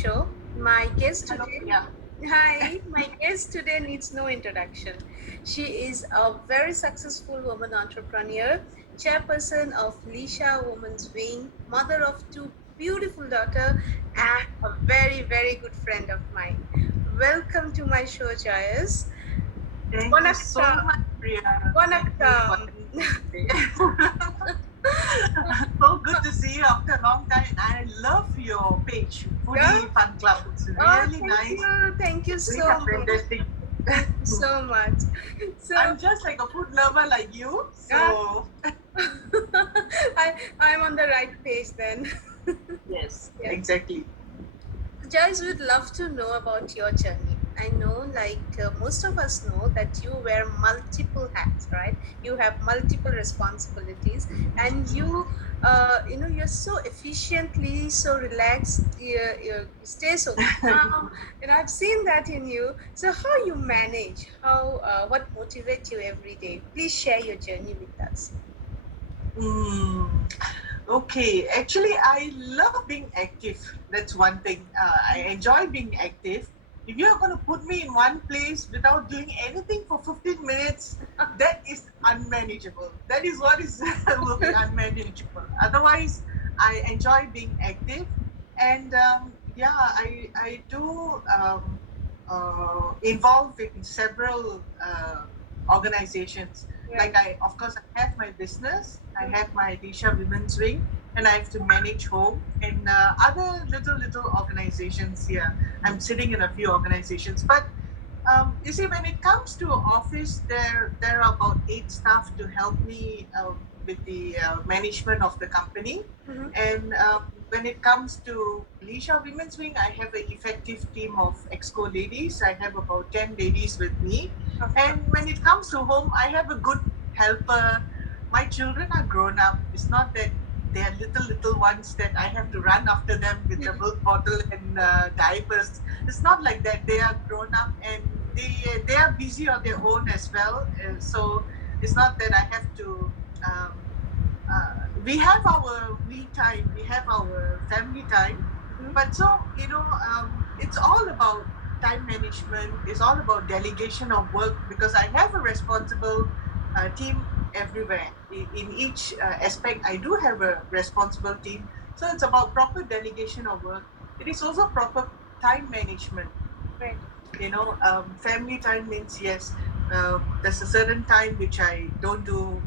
show. My guest Hello. today, Yeah. hi, my guest today needs no introduction. She is a very successful woman entrepreneur, chairperson of LISHA Women's Wing, mother of two beautiful daughters, and a very, very good friend of mine. Welcome to my show, Joyce. Thank you so Vanakkam. much, Priya. Thank you for Vanakkam. having me today. So good to see you after a long time. I love your page, Yeah? Foodie Fun Club. It's Oh, really thank nice. you. Thank you Really so much. fantastic. Thank you so much. So, I'm just like a food lover like you. uh, So I'm on the right page then. yes, Yeah. exactly. Joyce, would love to know about your journey. I know, most of us know that you wear multiple hats, right? You have multiple responsibilities, and you're so efficiently, so relaxed. You stay so calm, and I've seen that in you. So, how you manage? What motivates you every day? Please share your journey with us. Mm. Okay, actually, I love being active. That's one thing. I enjoy being active. If you're going to put me in one place without doing anything for 15 minutes, that is unmanageable. That is what is will be unmanageable. Otherwise, I enjoy being active, and yeah, I do involve in several organizations. Right. Like I, of course, I have my business. I have my LISHA Women's Wing, and I have to manage home and other little organizations here. I'm sitting in a few organizations, but you see, when it comes to office, there are about 8 staff to help me with the management of the company. Mm-hmm. And when it comes to LISHA Women's Wing, I have an effective team of exco ladies. I have about 10 ladies with me. Of And course. when it comes to home, I have a good helper. My children are grown up. It's not that they are little ones that I have to run after them with the milk bottle and diapers. It's not like that. They are grown up and they are busy on their own as well. So it's not that I have to. We have our me time. We have our family time. Mhm. But so it's all about time management. It's all about delegation of work because I have a responsible team everywhere. In each aspect, I do have a responsible team. So it's about proper delegation of work. It is also proper time management. Right. Family time means yes, there's a certain time which I don't do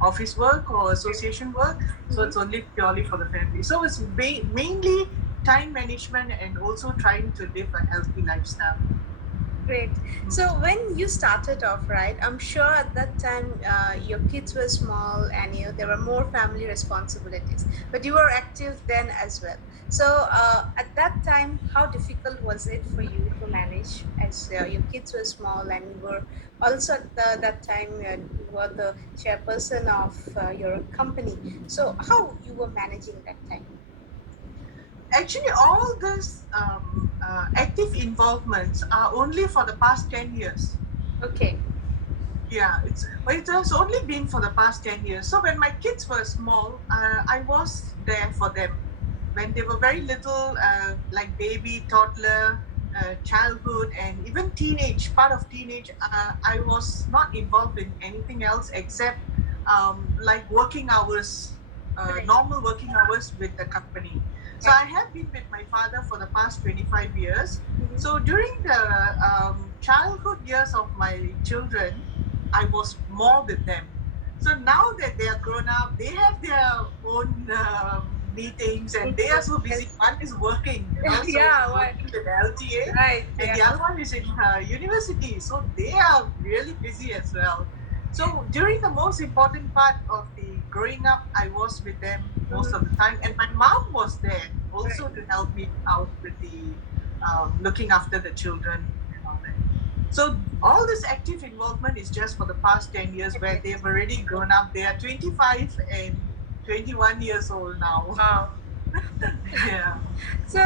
office work or association work, so Mhm. it's only purely for the family. So it's mainly time management and also trying to live a healthy lifestyle. Great. So when you started off, right, I'm sure at that time your kids were small and there were more family responsibilities, but you were active then as well. So at that time, how difficult was it for you to manage as your kids were small and you were also at that time you were the chairperson of your company. So how you were managing that time? Actually, all these active involvements are only for the past 10 years. Okay. Yeah, it has only been for the past 10 years. So when my kids were small, I was there for them. When they were very little, like baby, toddler, childhood, and even teenage, part of teenage, I was not involved in anything else except like working hours, Right. normal working hours with the company. So Right. I have been with my father for the past 25 years. Mhm. So during the childhood years of my children, I was more with them. So now that they are grown up, they have their own meetings and they are so busy. Yes. One is working, so Yeah. she's What? working with LTA, Right. and Yeah. the other one is in university. So they are really busy as well. So during the most important part of the growing up, I was with them most Mhm. of the time, and my mom was there Right. also to help me out with the looking after the children and all that. So all this active involvement is just for the past 10 years where they've already grown up. They are 25 and 21 years old now. Wow. Yeah. So,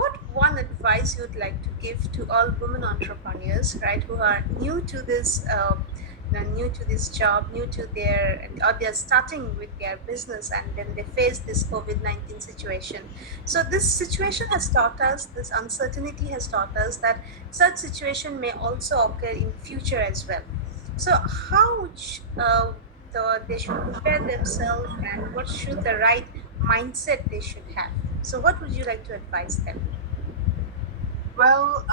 what one advice you'd like to give to all women entrepreneurs, right, who are new to this new to this job, new to their, or they're starting with their business, and then they face this COVID-19 situation. So this situation has taught us, this uncertainty has taught us that such situation may also occur in future as well. So how they should prepare themselves, and what should the right mindset they should have? So what would you like to advise them? Well,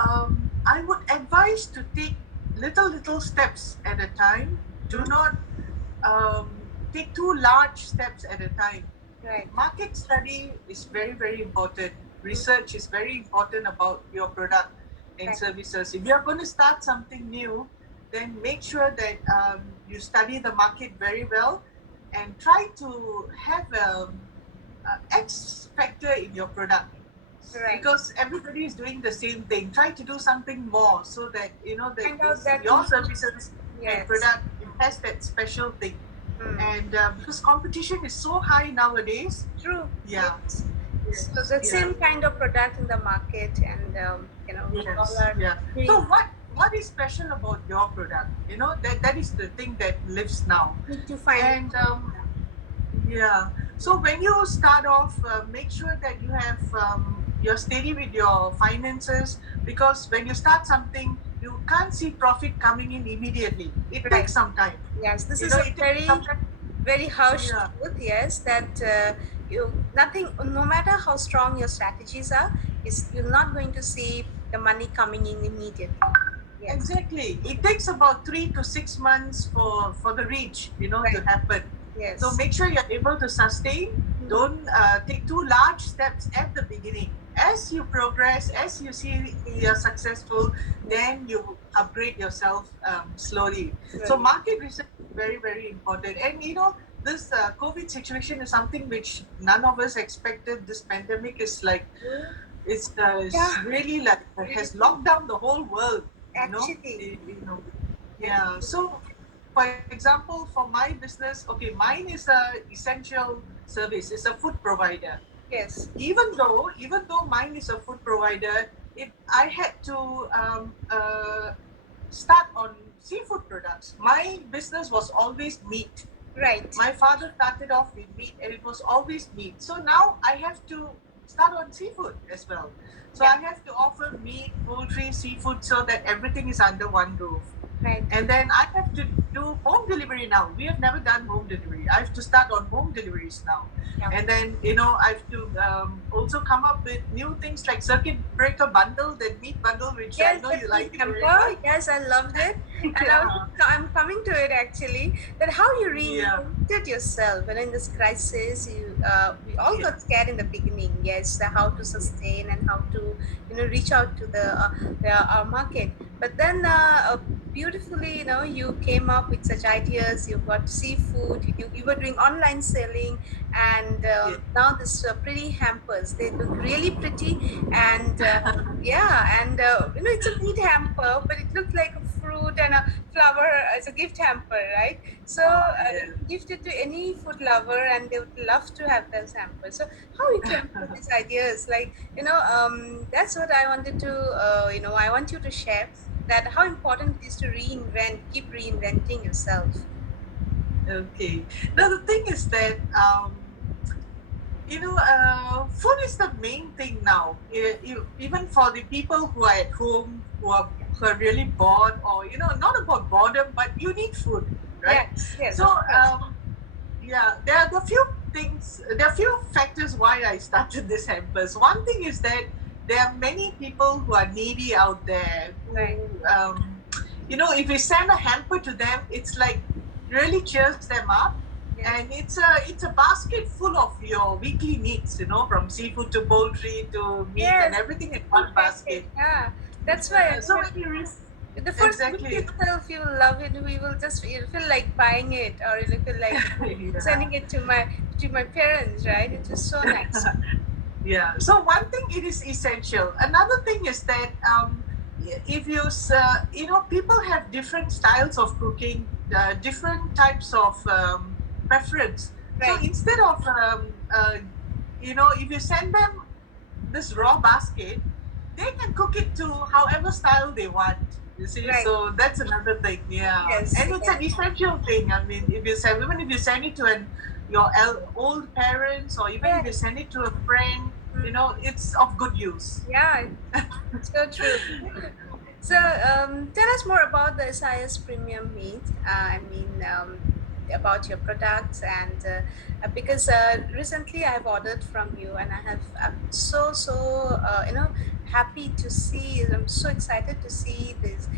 I would advise to take little steps at a time. Do Hmm? not take too large steps at a time. Right. Market study is very important. Hmm. Research is very important about your product and Right. services. If you're going to start something new, then make sure that you study the market very well and try to have X factor in your product, Right. because everybody is doing the same thing. Try to do something more so that you know that Find out this that your niche. services and Yes. product, it has that special thing. Hmm. And because competition is so high nowadays. True. Yeah. Yes. So Yes. the Yeah. same kind of product in the market, and we all Yes. are Yeah. So doing. what is special about your product? You know, that is the thing that lives now. Need to find it. And yeah. So when you start off, make sure that you're steady with your finances, because when you start something, you can't see profit coming in immediately. It takes Right. some time. Yes, this You is know, a it takes some very, time. very harsh Yeah. truth. Yes, that nothing, no matter how strong your strategies are, is you're not going to see the money coming in immediately. Yes. Exactly. It takes about 3 to 6 months for the reach, to Right. happen. So Yes. make sure you're able to sustain. Mm-hmm. Don't take too large steps at the beginning. As you progress, as you see See. you're successful, Yeah. then you upgrade yourself slowly. So Slowly. market research is very important. And this COVID situation is something which none of us expected. This pandemic is like Yeah. it's really like has locked down the whole world. You know, Actually. yeah. So, for example, for my business, okay, mine is a essential service. It's a food provider. Yes. Even though mine is a food provider, it I had to start on seafood products. My business was always meat. Right. My father started off with meat, and it was always meat. So now I have to start on seafood as well. So Yeah. I have to offer meat, poultry, seafood, so that everything is under one roof. Right. And then I have to do home delivery now. We have never done home delivery. I have to start on home deliveries now. Yeah. And then, I have to also come up with new things like circuit breaker bundle, that meat bundle, which I Yes, know the you tea like it very hamper. much. Yes, I loved it. And Yeah. I'm coming to it actually. That how you Yeah. reinvented yourself, and in this crisis, we all Yeah. got scared in the beginning. Yes, the how to sustain and how to reach out to our market. But then beautifully, you came up with such ideas. You got seafood. You were doing online selling, and Yeah. now this pretty hampers. They look really pretty, and yeah, and it's a meat hamper, but it looks like a fruit and a flower as a gift hamper, right? So you Yeah. can gift it to any food lover, and they would love to have those hampers. So how you came up with these ideas, like that's what I wanted to, I want you to share that how important it is to reinvent, keep reinventing yourself. Okay. Now the thing is that food is the main thing now. Even for the people who are at home, who are really bored, or not about boredom, but you need food, right? Yes, yes, So of course. yeah, there are the few things. There are few factors why I started this hampers. One thing is that there are many people who are needy out there Right. who if we send a hamper to them, it's like really cheers them up. Yes. And it's a basket full of your weekly needs, from seafood to poultry to meat and Yes, everything in full one package. basket. Yeah, that's why Yeah. So when you the first week exactly. itself, you will love it. We will just you feel like buying it, or you feel like Yeah. sending it to my parents. Right? It was so nice. Yeah. So one thing, it is essential. Another thing is that if people have different styles of cooking, different types of preference. So Right. instead of if you send them this raw basket, they can cook it to however style they want. You see, Right. so that's another thing. Yeah, Yes. and it's Yes. an essential thing. I mean, if you send, even if you send it to your old parents, or even if you Yes. send it to a friend, Mm. it's of good use. Yeah. So true. So, tell us more about the SIS Premium Meat. About your products, and because recently I've ordered from you, and I'm so happy to see. I'm so excited to see this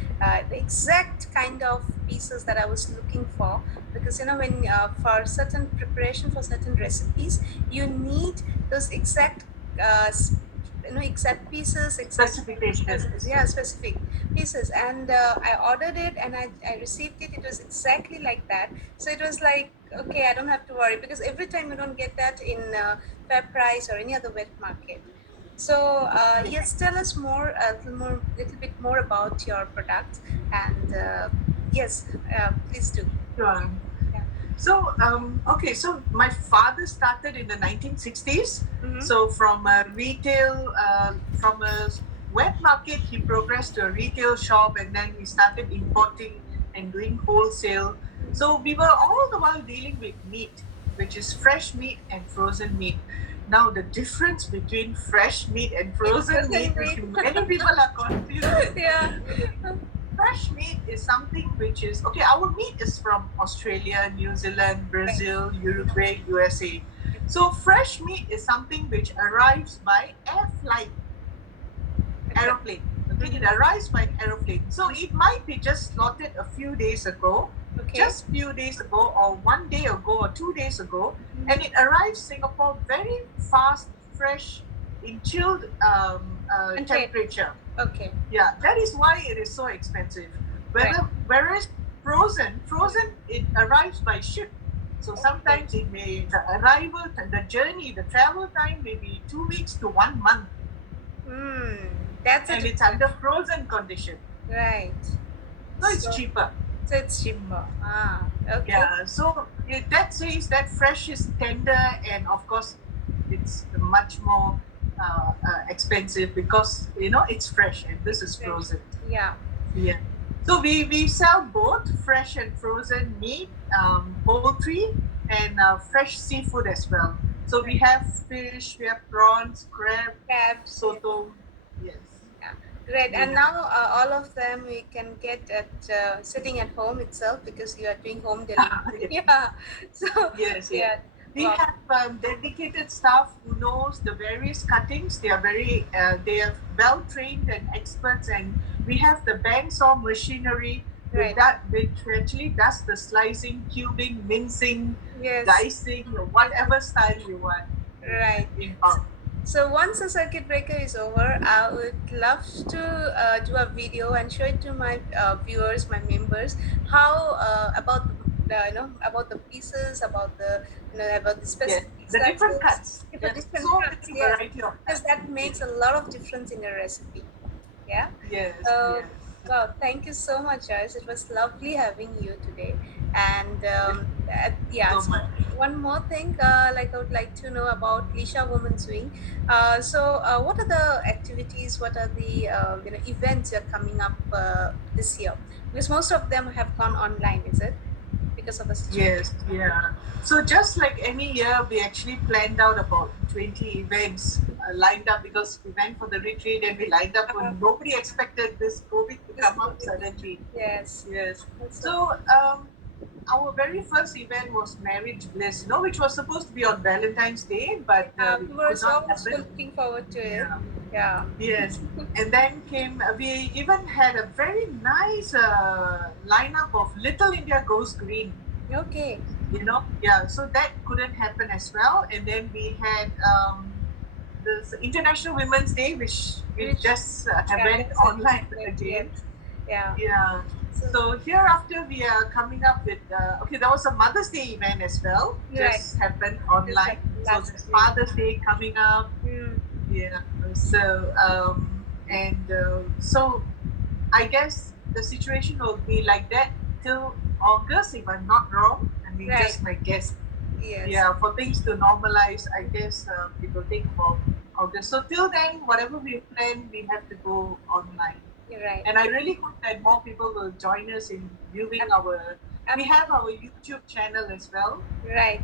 the exact kind of pieces that I was looking for. Because when for certain preparation for certain recipes, you need those exact exact pieces, exact pieces, Specifications. yeah, specific pieces. And I ordered it, and I received it. It was exactly like that. So it was like, okay, I don't have to worry, because every time you don't get that in Fair Price or any other wet market. So yes, tell us little bit more about your products. And yes, please do. Sure. Yeah. Okay, so my father started in the 1960s. Mm-hmm. So from a retail, from a wet market, he progressed to a retail shop, and then we started importing and doing wholesale. So we were all the while dealing with meat, which is fresh meat and frozen meat. Now, the difference between fresh meat and It frozen meat, doesn't which wait. many people are confused, Yeah. fresh meat is something which is okay. Our meat is from Australia, New Zealand, Right. Brazil, Uruguay, USA. So fresh meat is something which arrives by air flight, Okay. aeroplane. Okay, it Mm-hmm. arrives by aeroplane. So it might be just slotted a few days ago, Okay. just few days ago, or 1 day ago, or 2 days ago, and Mm-hmm. it arrives Singapore very fast, fresh, in chilled Container. temperature. Okay. Yeah, that is why it is so expensive. Right. Whereas frozen it arrives by ship. So Okay. sometimes the arrival, the journey, the travel time may be 2 weeks to 1 month, Hmm. That's a and it's difference. under frozen condition. Right. So it's So, cheaper. so it's cheaper. Ah. Okay. Yeah. So that says that fresh is tender, and of course, it's much more expensive because it's fresh and this is Fresh. frozen. Yeah. Yeah. So we sell both fresh and frozen meat, poultry, and fresh seafood as well. So we Right. have fish, we have prawns, crab, Crabs. Yeah. soto. Yes. Yeah. Great. And Yeah. now all of them we can get at sitting at home itself, because you are doing home delivery. Yeah. So Yes, yes. yeah. We Wow. have dedicated staff who knows the various cuttings. They are well trained and experts, and we have the bandsaw machinery Right. which actually does the slicing, cubing, mincing, Yes. dicing, Yes. whatever style you want. Yeah, Right. in bulk. So once the circuit breaker is over, I would love to do a video and show it to my viewers, my members, how about about the pieces, about the Yes, specific the different slices, cuts. different There's different so cuts. many Yes, variety of because cuts. that Yes, makes a lot of difference in the recipe. Yeah. yes, So, yes. well, thank you so much, Joyce. It was lovely having you today. And Yes, yeah, so so much. one more thing, like I would like to know about Lisha Women's Wing. What are the activities? What are the events that are coming up this year? Because most of them have gone online, is it? Because of the situation. Yes, yeah. So just like any year, we actually planned out about 20 events lined up because we went for the retreat and we lined up Uh, when nobody expected this COVID to this come up COVID. suddenly. Yes. Yes. Also, So our very first event was Marriage Bliss, which was supposed to be on Valentine's Day, but we it were could not so happen. looking forward to it. Yeah. Yeah. Yes. And then we even had a very nice lineup of Little India Goes Green. Okay. Yeah, so that couldn't happen as well. And then we had this International Women's Day, which we Which just yeah, went that's online it. Yes. again. Yeah. Yeah. So So hereafter we are coming up with okay, there was a Mother's Day event as well, you're right. just happened Just online. happened So last there's week. Father's Day coming up. Mm. Yeah. So and so I guess the situation will be like that till August, if I'm not wrong. I mean, Right. just my guess. Yes. Yeah, for things to normalize, I guess it will take about August. So till then, whatever we plan, we have to go online. You're right. And I really hope that more people will join us in viewing Ab- our. We ab- have our YouTube channel as well. right.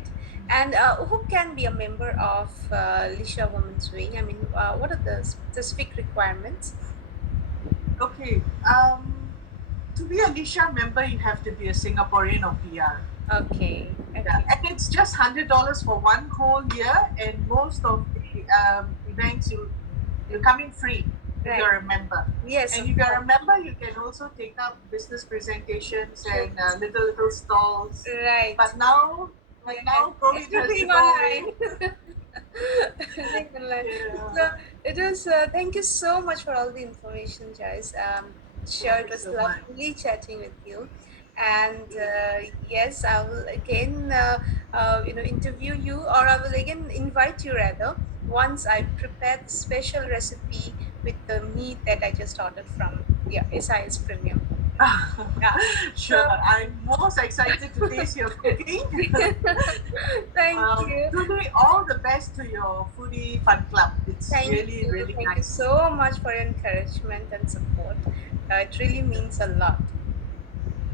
And who can be a member of Lisha Women's Wing? I mean, what are the specific requirements? Okay. To be a LISHA member, you have to be a Singaporean or PR. Okay, Yeah, okay, and it's just $100 for one whole year, and most of the events you come in free if right. you're a member. Yes, And of if you're course. a member, you can also take up business presentations and Yes. little stalls. Right. But now, like Yes. now, COVID has to Everything go away. online. Everything online. So Yeah. it was. Thank you so much for all the information, Joyce. Sure, Thank it you was so much. lovely chatting with you. And Yeah. yes, I will again, interview you, or I will again invite you rather once I prepare the special recipe with the meat that I just ordered from, yeah, SIS Premium. Yeah. So Sure. I'm most excited to taste your cooking. thank you. Today, all the best to your foodie fun club. It's Thank really, you. really Thank you nice. so much for your encouragement and support. It really means a lot.